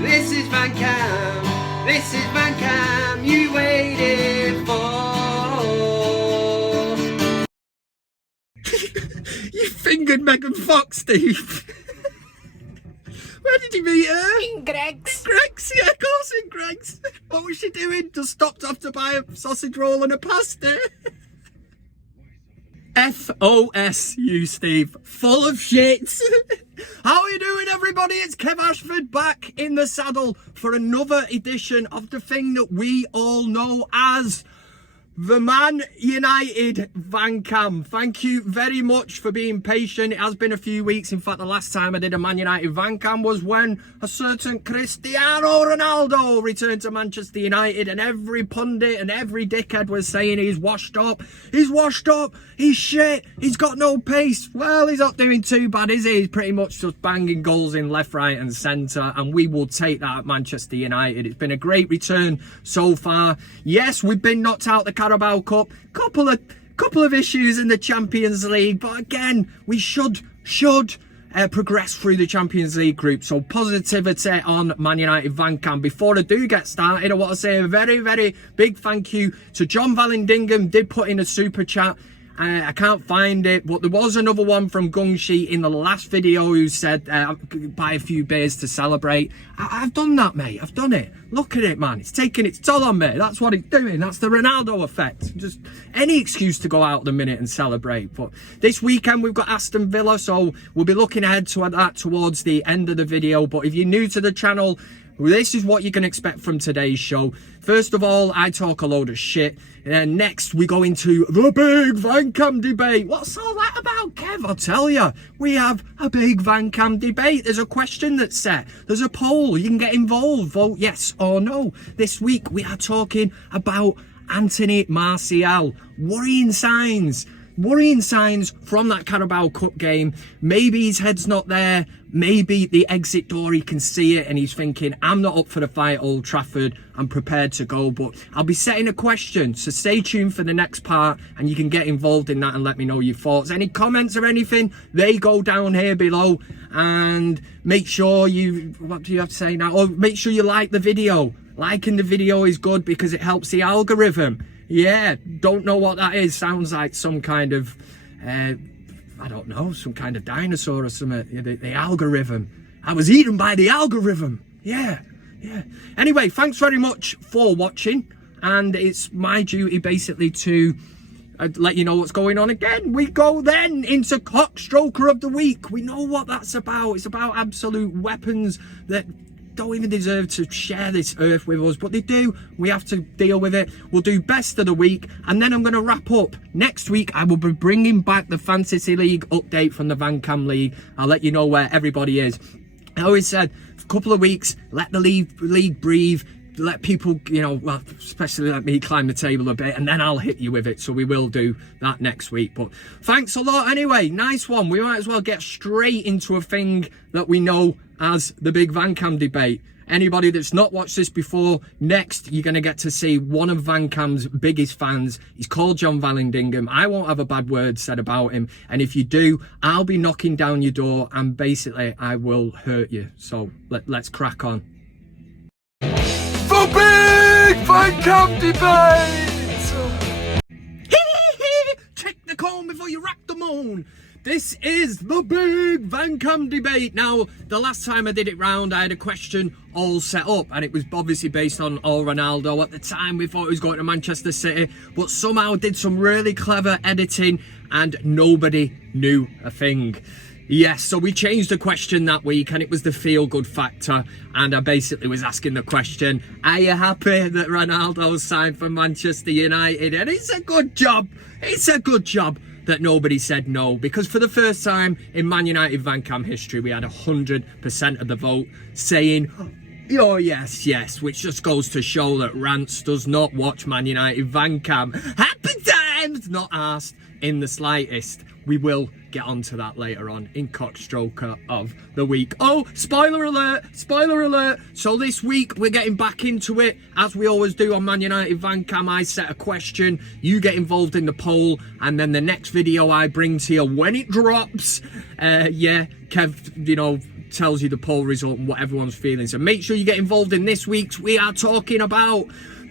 This is VanCam. This is VanCam you waited for. You fingered Megan Fox, Steve. Where did you meet her? In Greg's. Greg's, yeah, of course in Greg's. What was she doing? Just stopped off to buy a sausage roll and a pasta. FOS, you Steve. Full of shit. How are you doing, everybody? It's Kev Ashford back in the saddle for another edition of the thing that we all know as the ManUtd VanCam. Thank you very much for being patient. It has been a few weeks. In fact, the last time I did a ManUtd VanCam was when a certain Cristiano Ronaldo returned to Manchester United, and every pundit and every dickhead was saying he's washed up, he's shit, he's got no pace. Well, he's not doing too bad, is he? He's pretty much just banging goals in left, right and centre, and we will take that at Manchester United. It's been a great return so far. Yes, we've been knocked out the Carabao Cup, couple of issues in the Champions League, but again, we should progress through the Champions League group. So positivity on ManUtd VanCam. Before I do get started, I want to say a very big thank you to John Vallandingham. Did put in a super chat. I can't find it, but there was another one from Gungshi in the last video who said buy a few beers to celebrate. I've done that, mate. I've done it. Look at it, man. It's taking its toll on me. That's what it's doing. That's the Ronaldo effect. Just any excuse to go out the minute and celebrate. But this weekend we've got Aston Villa, so we'll be looking ahead to that towards the end of the video. But if you're new to the channel, this is what you can expect from today's show. First of all, I talk a load of shit. And then next, we go into the big VanCam debate. What's all that about, Kev? I'll tell you. We have a big VanCam debate. There's a question that's set. There's a poll. You can get involved. Vote yes or no. This week, we are talking about Anthony Martial. Worrying signs from that Carabao Cup game. Maybe his head's not there. Maybe the exit door, he can see it and he's thinking, I'm not up for the fight at Old Trafford. I'm prepared to go. But I'll be setting a question, so stay tuned for the next part and you can get involved in that and let me know your thoughts. Any comments or anything, they go down here below. And make sure what do you have to say now? Oh, make sure you like the video. Liking the video is good because it helps the algorithm. Yeah, don't know what that is. Sounds like some kind of, I don't know, some kind of dinosaur or something. The algorithm. I was eaten by the algorithm. Yeah. Anyway, thanks very much for watching. And it's my duty basically to let you know what's going on again. We go then into CockStroker of the Week. We know what that's about. It's about absolute weapons that don't even deserve to share this earth with us, but they do. We have to deal with it. We'll do best of the week, and then I'm going to wrap up. Next week I will be bringing back the Fantasy League update from the VanCam League. I'll let you know where everybody is. I always said a couple of weeks, let the league breathe, let people, well, especially let me climb the table a bit, and then I'll hit you with it. So we will do that next week. But thanks a lot anyway. Nice one. We might as well get straight into a thing that we know as the big VanCam debate. Anybody that's not watched this before, next you're going to get to see one of VanCam's biggest fans. He's called John Vallandingham. I won't have a bad word said about him, and if you do, I'll be knocking down your door and basically I will hurt you. So let's crack on. The big VanCam debate! Check the cone before you rack the moon. This is the big VanCam debate. Now, the last time I did it round, I had a question all set up, and it was obviously based on Ronaldo. At the time, we thought he was going to Manchester City, but somehow did some really clever editing, and nobody knew a thing. Yes, so we changed the question that week, and it was the feel-good factor, and I basically was asking the question, are you happy that Ronaldo signed for Manchester United? And it's a good job. It's a good job that nobody said no, because for the first time in ManUtd VanCam history, we had 100% of the vote saying, oh yes, which just goes to show that Rants does not watch ManUtd VanCam. Happy times, not asked in the slightest. We will get onto that later on in CockStroker of the Week. Oh, spoiler alert, spoiler alert. So this week we're getting back into it, as we always do on ManUtd VanCam. I set a question, you get involved in the poll, and then the next video I bring to you when it drops, yeah, Kev, tells you the poll result and what everyone's feeling. So make sure you get involved in this week's. We are talking about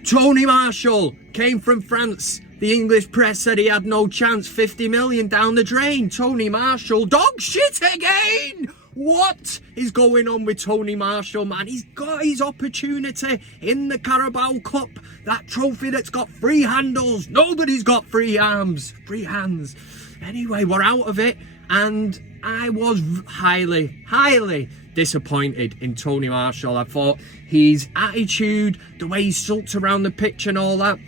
Tony Marshall. Came from France. The English press said he had no chance. 50 million down the drain. Tony Marshall, dog shit again. What is going on with Tony Marshall, man? He's got his opportunity in the Carabao Cup. That trophy that's got 3 handles. Nobody's got 3 arms, 3 hands. Anyway, we're out of it. And I was highly disappointed in Tony Marshall. I thought his attitude, the way he sulked around the pitch and all that,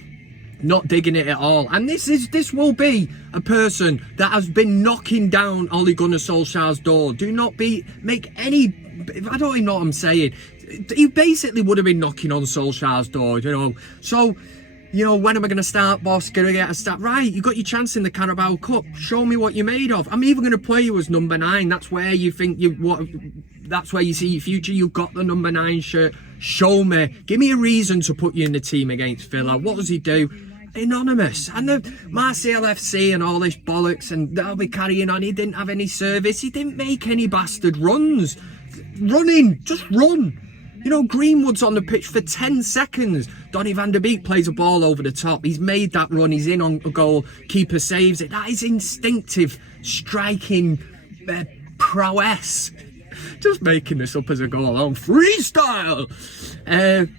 not digging it at all. And this will be a person that has been knocking down Ole Gunnar Solskjaer's door. Do not make any, I don't even know what I'm saying. He basically would have been knocking on Solskjaer's door, you know. So, you know, when am I going to start, boss? Gonna get a start? Right, you got your chance in the Carabao Cup. Show me what you're made of. I'm even going to play you as number 9. That's where you think that's where you see your future. You've got the number 9 shirt. Show me. Give me a reason to put you in the team against Villa. What does he do? Anonymous. And the Marseille FC and all this bollocks, and they'll be carrying on. He didn't have any service. He didn't make any bastard runs. Running. Just run. You know, Greenwood's on the pitch for 10 seconds. Donny van der Beek plays a ball over the top. He's made that run. He's in on a goal. Keeper saves it. That is instinctive striking prowess. Just making this up as I go along. Freestyle!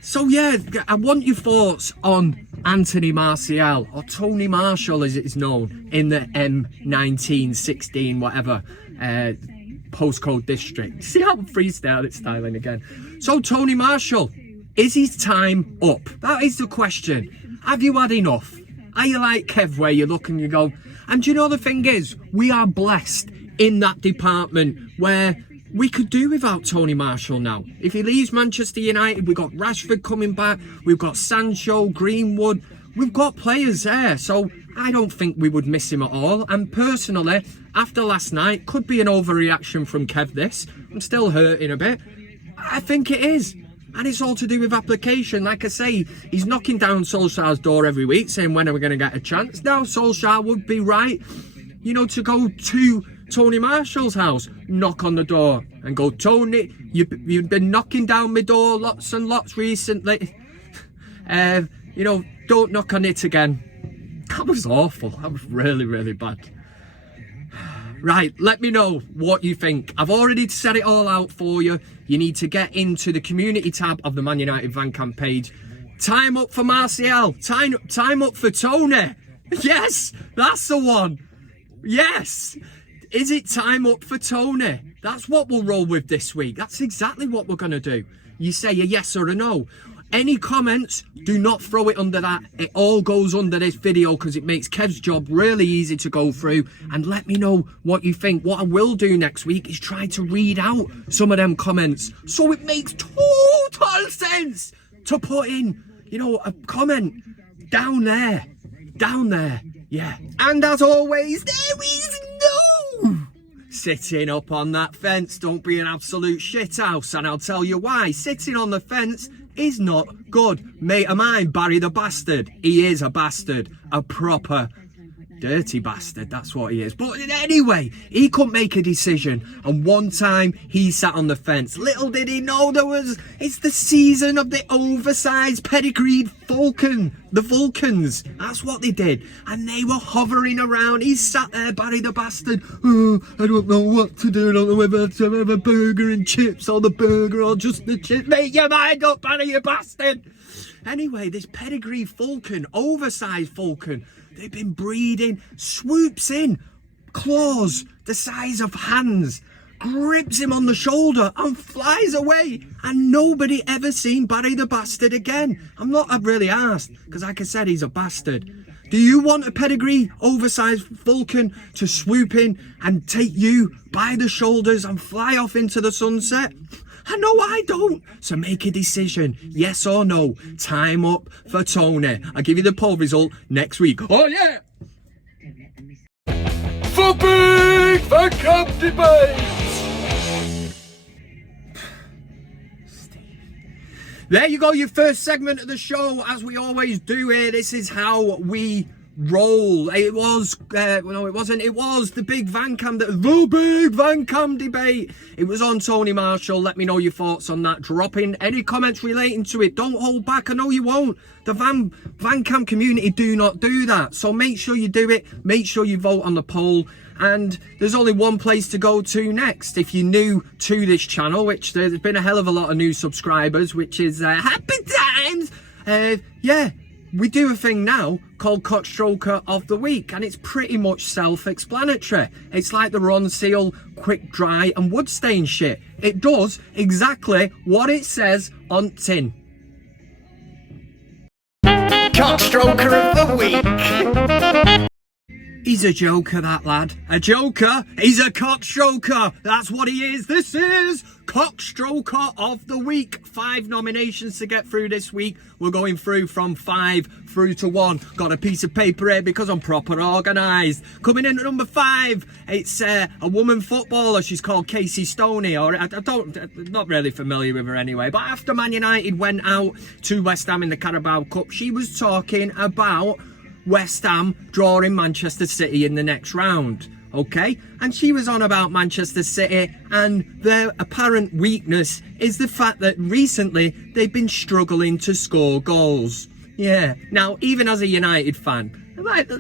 So yeah, I want your thoughts on Anthony Martial, or Tony Marshall as it is known, in the M1916 whatever postcode district. See how freestyle it's styling again. So Tony Marshall, is his time up? That is the question. Have you had enough? Are you like Kev, where you look and you go, and do you know the thing is, we are blessed in that department where we could do without Tony Marshall now. If he leaves Manchester United, we've got Rashford coming back, we've got Sancho, Greenwood, we've got players there. So I don't think we would miss him at all. And personally, after last night, could be an overreaction from Kev this. I'm still hurting a bit. I think it is. And it's all to do with application. Like I say, he's knocking down Solskjaer's door every week, saying, when are we going to get a chance? Now, Solskjaer would be right, you know, to go to Tony Marshall's house, knock on the door and go, Tony, you've been knocking down my door lots and lots recently. You know, don't knock on it again. That was awful. That was really, really bad. Right, let me know what you think. I've already set it all out for you. You need to get into the community tab of the ManUtd VanCam page. Time up for Martial. Time up for Tony. Yes, that's the one. Yes. Is it time up for Tony? That's what we'll roll with this week. That's exactly what we're going to do. You say a yes or a no. Any comments, do not throw it under that. It all goes under this video because it makes Kev's job really easy to go through. And let me know what you think. What I will do next week is try to read out some of them comments, so it makes total sense to put in, you know, a comment down there. Yeah. And as always, there is no sitting up on that fence. Don't be an absolute shithouse, and I'll tell you why. Sitting on the fence is not good. Mate of mine, Barry the Bastard, he is a bastard, a proper dirty bastard, that's what he is. But anyway, he couldn't make a decision, and one time he sat on the fence. Little did he know it's the season of the oversized pedigreed falcon, the Vulcans. That's what they did, and they were hovering around. He sat there, Barry the Bastard. Oh, I don't know what to do. I don't know whether to have a burger and chips, or the burger, or just the chips. Make your mind up, Barry, you bastard. Anyway, this pedigree falcon, oversized falcon, they've been breeding, swoops in, claws the size of hands, grips him on the shoulder and flies away. And nobody ever seen Barry the Bastard again. I've really asked, because like I said, he's a bastard. Do you want a pedigree oversized falcon to swoop in and take you by the shoulders and fly off into the sunset? I know I don't. So make a decision, yes or no. Time up for Tony. I'll give you the poll result next week. Oh yeah! For BIG VanCam Debate! There you go, your first segment of the show. As we always do here, this is how we roll. It was, no it wasn't, it was the BIG VanCam, the BIG VanCam Debate. It was on Tony Marshall. Let me know your thoughts on that. Drop in any comments relating to it. Don't hold back, I know you won't. The VanCam community do not do that. So make sure you do it. Make sure you vote on the poll. And there's only one place to go to next if you're new to this channel, which there's been a hell of a lot of new subscribers, which is happy times. Yeah, we do a thing now called CockStroker of the Week, and it's pretty much self-explanatory. It's like the Ron Seal, quick dry and wood stain shit. It does exactly what it says on tin. CockStroker of the Week. He's a joker, that lad. A joker? He's a cockstroker. That's what he is. This is CockStroker of the Week. 5 nominations to get through this week. We're going through from 5 through to 1. Got a piece of paper here because I'm proper organised. Coming in at number 5, it's a woman footballer. She's called Casey Stoney, or I'm not really familiar with her anyway. But after Man United went out to West Ham in the Carabao Cup, she was talking about West Ham drawing Manchester City in the next round, okay? And she was on about Manchester City, and their apparent weakness is the fact that recently they've been struggling to score goals. Yeah, now even as a United fan, like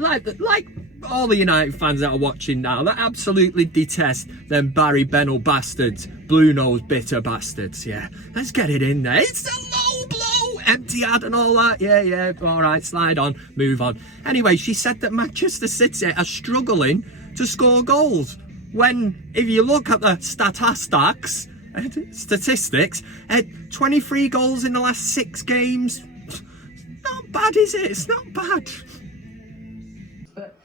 all the United fans that are watching now, that absolutely detest them Barry Bennell bastards, blue nose bitter bastards. Yeah, let's get it in there. It's a low blow. Empty ad and all that. Yeah, all right, slide on, move on. Anyway, she said that Manchester City are struggling to score goals, when if you look at the statistics, 23 goals in the last 6 games. Not bad, is it? It's not bad. But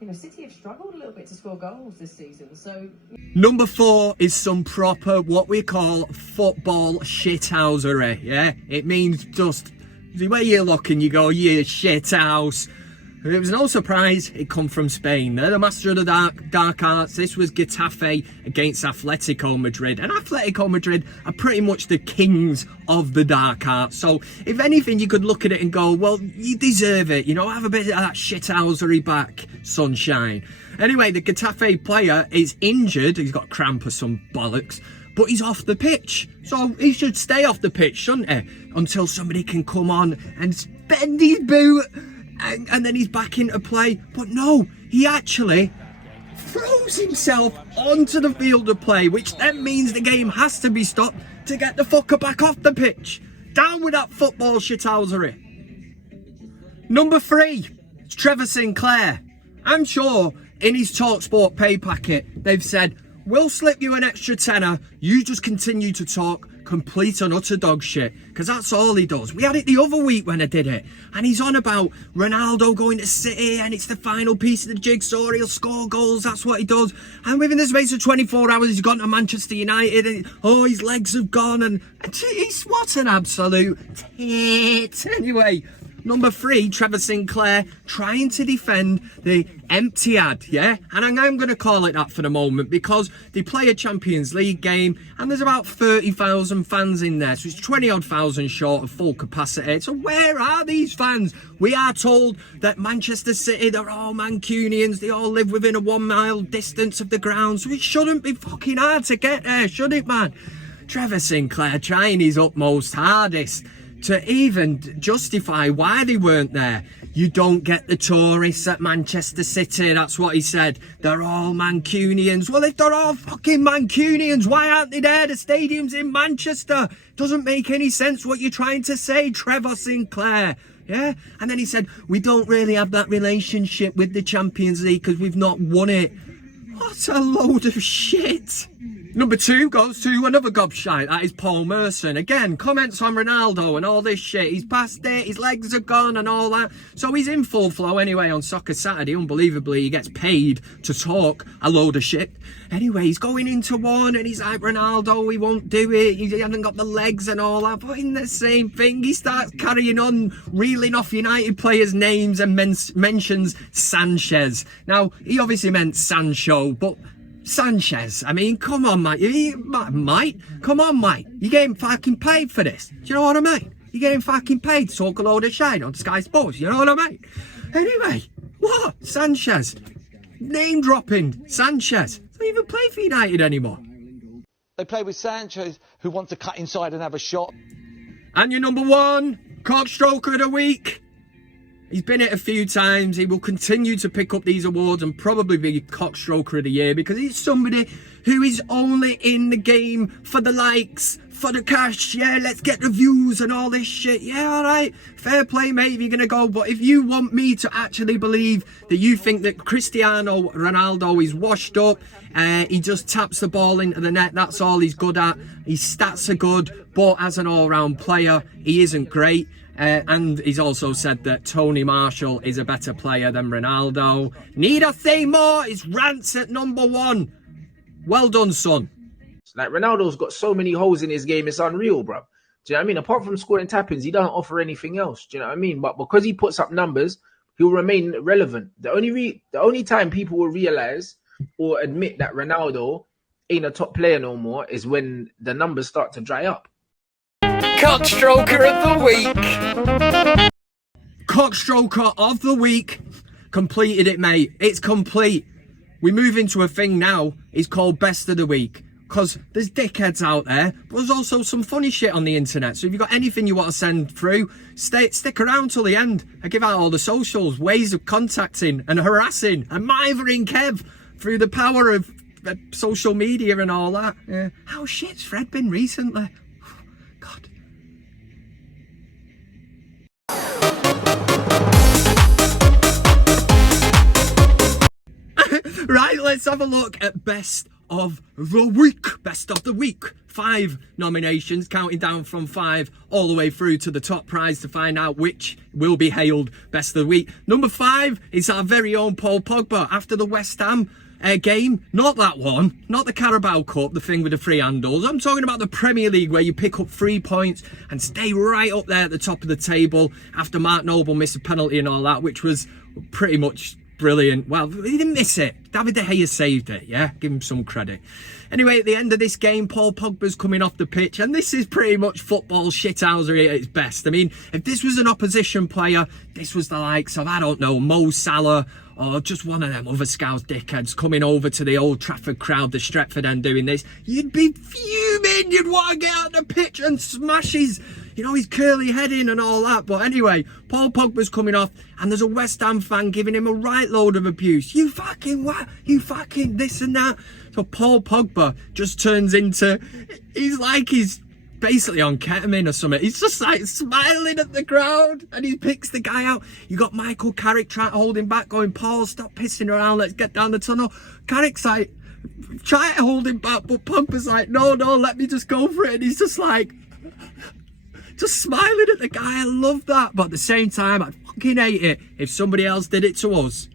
you know, City have struggled a little bit to score goals this season, so... Number 4 is some proper, what we call football shithousery, yeah? It means just, the way you look and you go, you shithouse. It was no surprise it come from Spain. They're the master of the dark arts. This was Getafe against Atletico Madrid. And Atletico Madrid are pretty much the kings of the dark arts. So if anything, you could look at it and go, well, you deserve it. You know, have a bit of that shithousery back, sunshine. Anyway, the Getafe player is injured. He's got cramp or some bollocks. But he's off the pitch. So he should stay off the pitch, shouldn't he? Until somebody can come on and bend his boot. And then he's back into play. But no, he actually throws himself onto the field of play, which then means the game has to be stopped to get the fucker back off the pitch. Down with that football shithousery. Number 3, it's Trevor Sinclair. I'm sure in his TalkSport pay packet, they've said, we'll slip you an extra tenner, you just continue to talk complete and utter dog shit, because that's all he does. We had it the other week when I did it, and he's on about Ronaldo going to City and it's the final piece of the jigsaw, he'll score goals, that's what he does. And within the space of 24 hours he's gone to Manchester United and oh, his legs have gone, and geez, what an absolute tit. Anyway, number 3, Trevor Sinclair trying to defend the empty ad, yeah? And I'm going to call it that for the moment because they play a Champions League game and there's about 30,000 fans in there. So it's 20-odd thousand short of full capacity. So where are these fans? We are told that Manchester City, they're all Mancunians. They all live within a 1 mile distance of the ground. So it shouldn't be fucking hard to get there, should it, man? Trevor Sinclair trying his utmost hardest to even justify why they weren't there. You don't get the tourists at Manchester City, that's what he said. They're all Mancunians. Well, if they're all fucking Mancunians, why aren't they there? The stadium's in Manchester. Doesn't make any sense what you're trying to say, Trevor Sinclair. Yeah? And then he said, we don't really have that relationship with the Champions League because we've not won it. What a load of shit. Number 2 goes to another gobshite, that is Paul Merson. Again, comments on Ronaldo and all this shit. He's past it, his legs are gone and all that. So he's in full flow anyway on Soccer Saturday. Unbelievably, he gets paid to talk a load of shit. Anyway, he's going into one and he's like, Ronaldo, he won't do it. He hasn't got the legs and all that. But in the same thing, he starts carrying on, reeling off United players' names and mentions Sanchez. Now, he obviously meant Sancho, but Sanchez, I mean, come on, mate. Mate, come on, mate. You're getting fucking paid for this. Do you know what I mean? You're getting fucking paid to talk a load of shit on Sky Sports. You know what I mean? Anyway, What? Sanchez? Name dropping Sanchez. Doesn't even play for United anymore. They play with Sanchez, who wants to cut inside and have a shot. And your number one, CockStroker of the week. He's been it a few times. He will continue to pick up these awards and probably be CockStroker of the year because he's somebody who is only in the game for the likes, for the cash. Yeah, let's get the views and all this shit. Yeah, all right. Fair play, mate, if you're going to go. But if you want me to actually believe that you think that Cristiano Ronaldo is washed up, he just taps the ball into the net, that's all he's good at. His stats are good, but as an all-round player, he isn't great. And he's also said that Tony Marshall is a better player than Ronaldo. Need I say more? His rants at number one. Well done, son. Like, Ronaldo's got so many holes in his game, it's unreal, bro. Do you know what I mean? Apart from scoring tap-ins, he doesn't offer anything else. Do you know what I mean? But because he puts up numbers, he'll remain relevant. The only time people will realise or admit that Ronaldo ain't a top player no more is when the numbers start to dry up. CockStroker of the week. CockStroker of the week. Completed it, mate. It's complete. We move into a thing now. It's called Best of the Week. Because there's dickheads out there, but there's also some funny shit on the internet. So if you've got anything you want to send through, stick around till the end. I give out all the socials, ways of contacting and harassing and mithering Kev through the power of social media and all that. How shit's Fred been recently? God. Right, let's have a look at Best of the Week. Best of the Week. 5 nominations, counting down from 5 all the way through to the top prize to find out which will be hailed Best of the Week. Number 5 is our very own Paul Pogba after the West Ham game. Not that one, not the Carabao Cup, the thing with the free handles. I'm talking about the Premier League where you pick up 3 points and stay right up there at the top of the table after Mark Noble missed a penalty and all that, which was pretty much brilliant. Well, he didn't miss it. David De Gea saved it, yeah? Give him some credit. Anyway, at the end of this game, Paul Pogba's coming off the pitch, and this is pretty much football shithousery at its best. I mean, if this was an opposition player, this was the likes of, I don't know, Mo Salah, or just one of them other Scouse dickheads coming over to the Old Trafford crowd, the Stretford End, doing this, you'd be fuming. You'd want to get out the pitch and smash his, his curly head in and all that. But anyway, Paul Pogba's coming off, and there's a West Ham fan giving him a right load of abuse. You fucking what? You fucking this and that. So Paul Pogba just turns into, he's basically on ketamine or something. He's just like smiling at the crowd, and he picks the guy out. You got Michael Carrick trying to hold him back, going, Paul, stop pissing around, let's get down the tunnel. Carrick's like, try to hold him back, but Pogba's like, no, let me just go for it. And he's just like, just smiling at the guy. I love that. But at the same time, I'd fucking hate it if somebody else did it to us.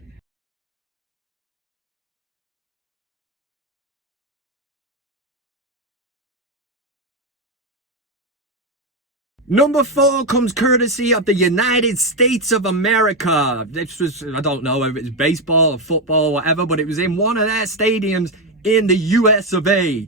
Number 4 comes courtesy of the United States of America. This was, I don't know if it's baseball or football or whatever, but it was in one of their stadiums in the US of A.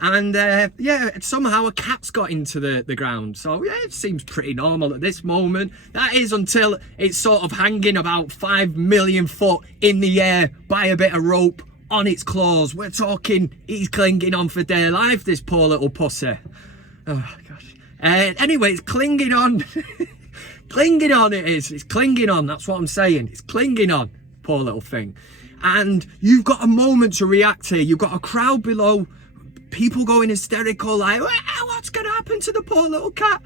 And yeah, somehow a cat's got into the ground. So yeah, it seems pretty normal at this moment. That is until it's sort of hanging about 5 million foot in the air by a bit of rope on its claws. We're talking, he's clinging on for dear life, this poor little pussy. Oh, gosh. Anyway, it's clinging on. Clinging on it is. It's clinging on. That's what I'm saying. It's clinging on. Poor little thing. And you've got a moment to react here. You've got a crowd below. People going hysterical like, what's going to happen to the poor little cat?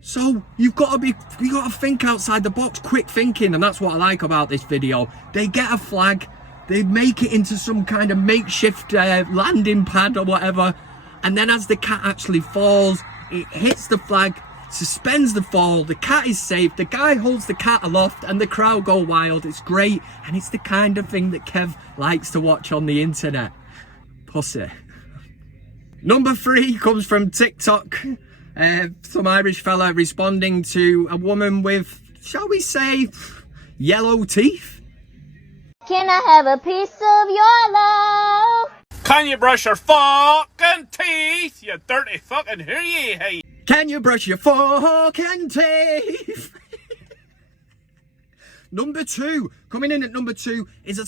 So you've got to think outside the box. Quick thinking. And that's what I like about this video. They get a flag. They make it into some kind of makeshift landing pad or whatever. And then as the cat actually falls, it hits the flag, suspends the fall, the cat is safe, the guy holds the cat aloft, and the crowd go wild. It's great, and it's the kind of thing that Kev likes to watch on the internet. Pussy. Number 3 comes from TikTok. Some Irish fella responding to a woman with, shall we say, yellow teeth. Can I have a piece of your love? Can you brush your fucking teeth, you dirty fucking who you hate? Can you brush your fucking teeth? Number 2, coming in at number 2 is a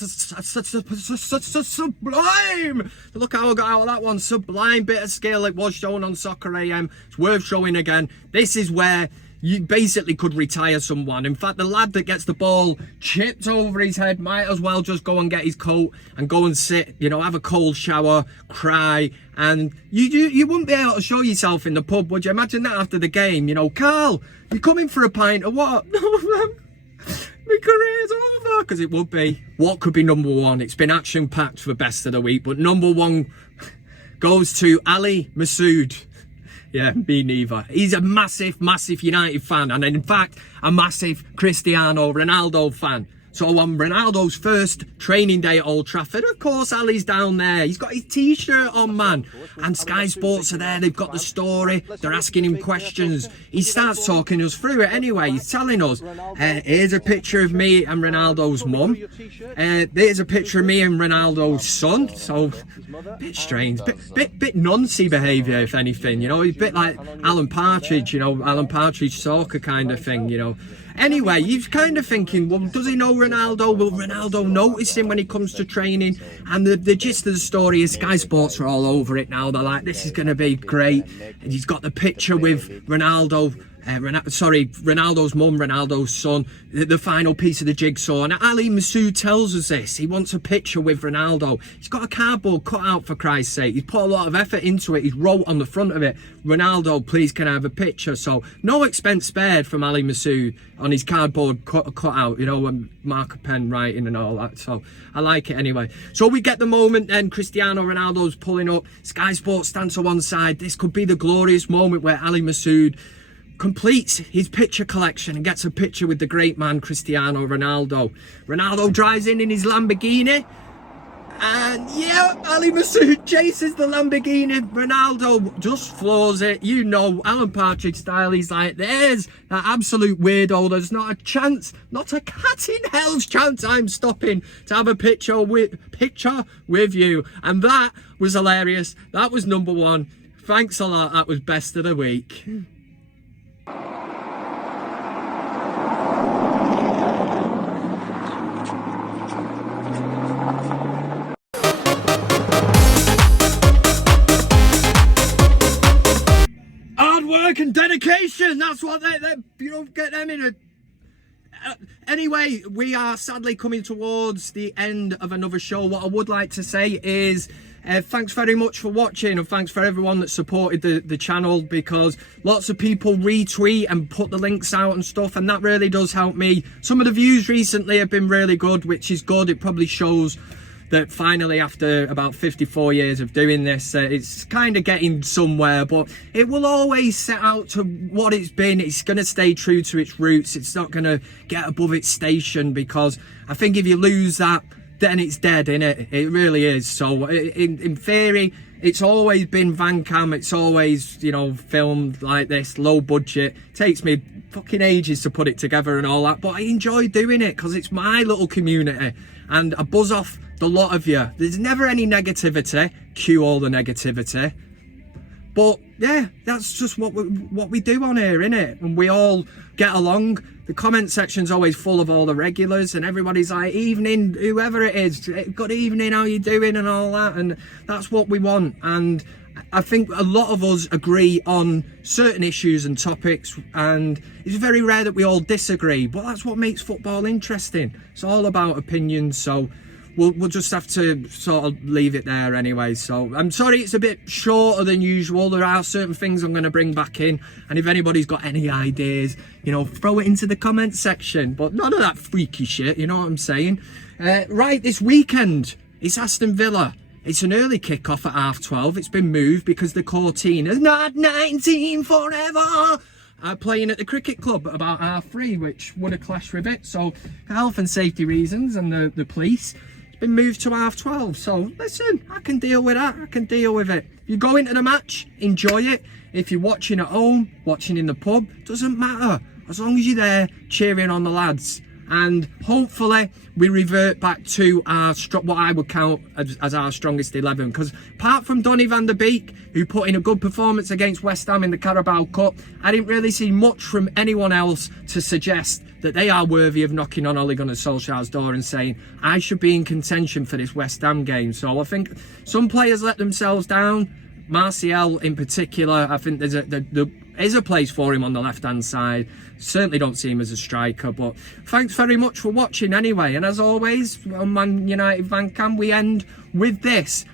sublime. Look how I got out of that one. Sublime bit of skill. It was shown on Soccer AM. It's worth showing again. This is where you basically could retire someone. In fact, the lad that gets the ball chipped over his head might as well just go and get his coat and go and sit, you know, have a cold shower, cry, and you wouldn't be able to show yourself in the pub, would you? Imagine that after the game, you know, Carl, you coming for a pint or what? My career's over, because it would be. What could be number 1? It's been action-packed for best of the week, but number 1 goes to Ali Masood. Yeah, me neither. He's a massive, massive United fan, and in fact, a massive Cristiano Ronaldo fan. So on Ronaldo's first training day at Old Trafford, of course, Ali's down there. He's got his T-shirt on, man. And Sky Sports are there. They've got the story. They're asking him questions. He starts talking us through it anyway. He's telling us, here's a picture of me and Ronaldo's mum. There's a picture of me and Ronaldo's son. So, bit strange. Bit noncy behaviour, if anything. You know, he's a bit like Alan Partridge, you know, Alan Partridge soccer kind of thing, you know. Anyway, you're kind of thinking, well, does he know Ronaldo? Will Ronaldo notice him when he comes to training? And the gist of the story is Sky Sports are all over it now. They're like, this is going to be great. And he's got the picture with Ronaldo. Ronaldo's mum, Ronaldo's son, the final piece of the jigsaw. And Ali Masood tells us this. He wants a picture with Ronaldo. He's got a cardboard cutout, for Christ's sake. He's put a lot of effort into it. He's wrote on the front of it, Ronaldo, please can I have a picture? So no expense spared from Ali Masood on his cardboard cutout, you know, and marker pen writing and all that. So I like it anyway. So we get the moment then. Cristiano Ronaldo's pulling up. Sky Sports stands to one side. This could be the glorious moment where Ali Masood completes his picture collection and gets a picture with the great man Cristiano Ronaldo. Ronaldo drives in his Lamborghini, and yeah, Ali Masood chases the Lamborghini. Ronaldo just floors it, you know, Alan Partridge style. He's like, there's that absolute weirdo. There's not a chance, not a cat in hell's chance I'm stopping to have a picture with you. And that was hilarious. That was number 1. Thanks a lot. That was best of the week. And dedication, that's what they you don't get them in a anyway, we are sadly coming towards the end of another show. What I would like to say is thanks very much for watching, and thanks for everyone that supported the channel, because lots of people retweet and put the links out and stuff, and that really does help me. Some of the views recently have been really good, which is good. It probably shows that finally, after about 54 years of doing this, it's kind of getting somewhere, but it will always set out to what it's been. It's going to stay true to its roots. It's not going to get above its station, because I think if you lose that, then it's dead, innit? It really is. So in theory, it's always been VanCam. It's always, you know, filmed like this, low budget. It takes me fucking ages to put it together and all that, but I enjoy doing it because it's my little community, and I buzz off the lot of you. There's never any negativity. Cue all the negativity. But yeah, that's just what we do on here, innit? And we all get along. The comment section's always full of all the regulars, and everybody's like, evening, whoever it is, good evening, how you doing, and all that. And that's what we want. And I think a lot of us agree on certain issues and topics, and it's very rare that we all disagree, but that's what makes football interesting. It's all about opinions. So we'll just have to sort of leave it there anyway. So I'm sorry it's a bit shorter than usual. There are certain things I'm going to bring back in, and if anybody's got any ideas, you know, throw it into the comment section, but none of that freaky shit, you know what I'm saying? Right, this weekend it's Aston Villa. It's an early kick-off at 12:30. It's been moved because the Cortina is not 19 forever. Playing at the cricket club at about 3:30, which would have clashed with it. So for health and safety reasons and the police, it's been moved to 12:30. So listen, I can deal with that. I can deal with it. If you go into the match, enjoy it. If you're watching at home, watching in the pub, doesn't matter. As long as you're there cheering on the lads. and hopefully we revert back to our what I would count as our strongest 11, because apart from Donny van der Beek, who put in a good performance against West Ham in the Carabao Cup, I didn't really see much from anyone else to suggest that they are worthy of knocking on Ole Gunnar Solskjaer's door and saying, I should be in contention for this West Ham game. So I think some players let themselves down. Martial in particular, I think there is a place for him on the left-hand side. Certainly don't see him as a striker, but thanks very much for watching anyway. And as always, on Man United VanCam, we end with this.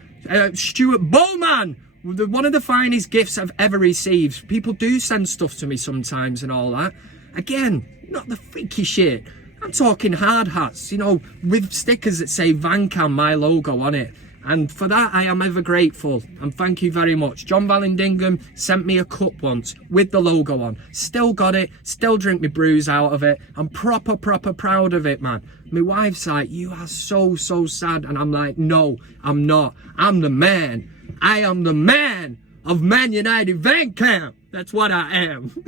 Stuart Bowman, one of the finest gifts I've ever received. People do send stuff to me sometimes and all that. Again, not the freaky shit. I'm talking hard hats, you know, with stickers that say VanCam, my logo on it. And for that, I am ever grateful. And thank you very much. John Vallandigham sent me a cup once with the logo on. Still got it. Still drink my brews out of it. I'm proper proud of it, man. My wife's like, you are so sad. And I'm like, no, I'm not. I'm the man. I am the man of Man United VanCam. That's what I am.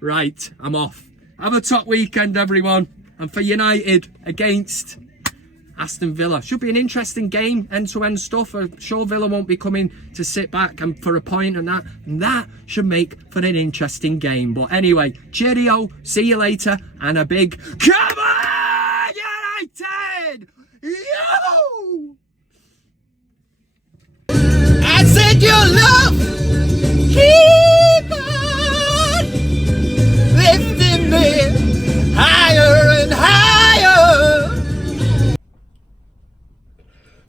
Right, I'm off. Have a top weekend, everyone. And for United against Aston Villa. Should be an interesting game, end-to-end stuff. I'm sure Villa won't be coming to sit back and for a point and that should make for an interesting game. But anyway, cheerio, see you later, and a big come on, United! Yo! I said your love, keep on lifting me higher and higher.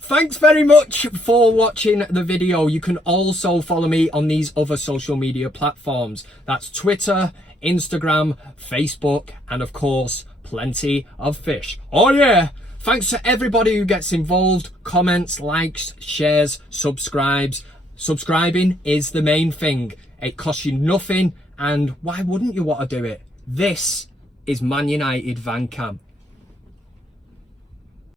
Thanks very much for watching the video. You can also follow me on these other social media platforms. That's Twitter, Instagram, Facebook, and of course, plenty of fish. Oh yeah! Thanks to everybody who gets involved, comments, likes, shares, subscribes. Subscribing is the main thing. It costs you nothing, and why wouldn't you want to do it? This is Man United VanCam.